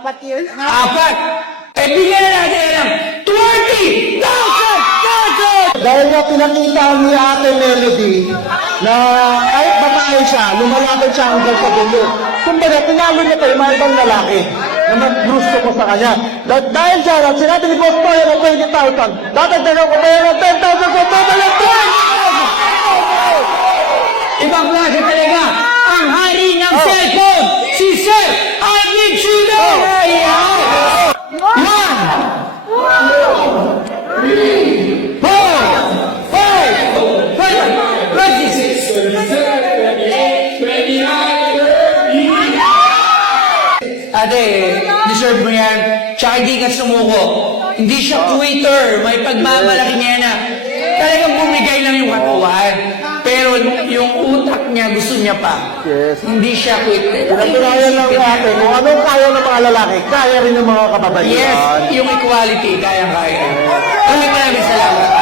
Apat yun. Apat! Eh, bigyan na natin ng 20,000 Dahil nga pinakita ni Ate Melody na kahit babae siya, lumalapit siya hanggang sa dulo. Kumbaga, tinalo niya pa yung mga ibang lalaki na mag-gusto ko sa kanya. Dahil dyan, at sinabi ni Boss Toyo ng 20,000, dadagdagan ko pa yan ng 10,000 sa total ng 20,000! Ibang klase talaga ang hari ng cellphone, si Sir Arvin Chino! One! Ate, deserve mo yan. Tsaka hindi ka sumuko. Hindi siya quitter. May pagmamalaki niya na talagang bumigay lang yung katawan. Pero yung utak niya, gusto niya pa. Yes. Hindi siya quitter. Pinatunayan lang natin kung anong kaya ng mga lalaki, kaya rin ng mga kababaihan. Yes, yung equality, kayang-kaya. Maraming salamat.